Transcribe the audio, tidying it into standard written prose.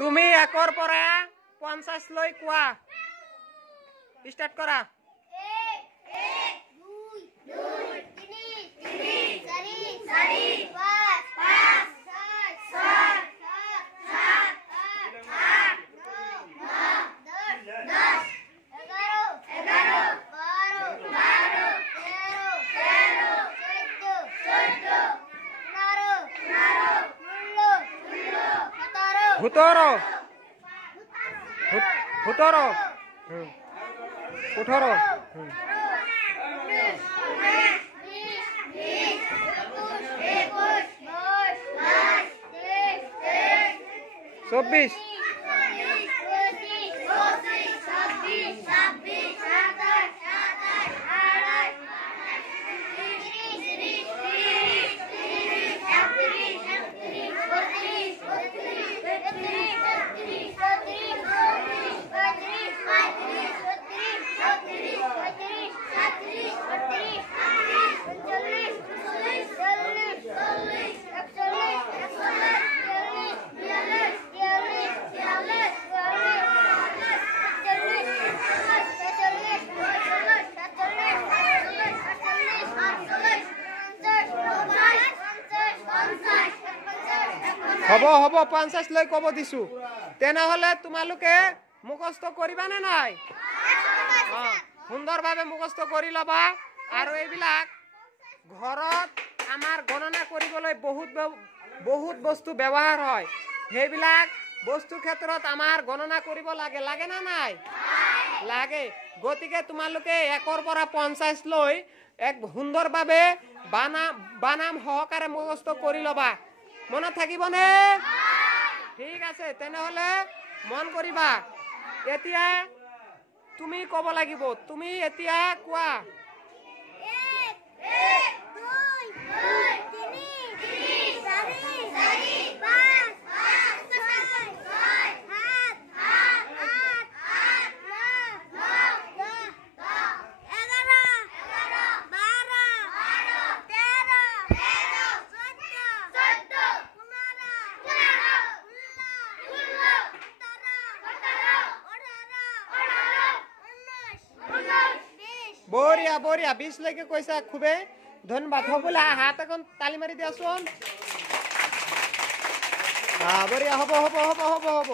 তুমি 1 পৰা 50 লৈ কোৱা স্টার্ট করা। 1 2 3 4 5 5 6 7 8 9 10 11 12 17 18 24 হব 50 লৈ কব দিছো। তেনেহলে তোমালোকে মুখস্থ কৰিবা নে নাই? সুন্দৰভাৱে মুখস্থ কৰি লবা। আৰু এইবিলাক ঘৰত আমাৰ গণনা কৰিবলৈ বহুত বস্তু ব্যৱহাৰ হয়। সেইবিলাক বস্তুৰ ক্ষেত্ৰত আমাৰ গণনা কৰিব লাগে না নাই? লাগে। গতিকে তোমালোকে 1 পৰা 50 লৈ এক সুন্দৰভাৱে বানাম সহকাৰে মুখস্থ কৰি লবা। মনত থাকিবনে? ঠিক আছে, তেনেহলে মন কৰিবা। এতিয়া তুমি কব লাগিব। তুমি এতিয়া কোৱা। বঢ়িয়া 20 লৈকে কৈছা। খুবেই ধন্যবাদ। হবলা হাত এখন তালি মাৰি দিয়াচোন। বঢ়িয়া, হ'ব।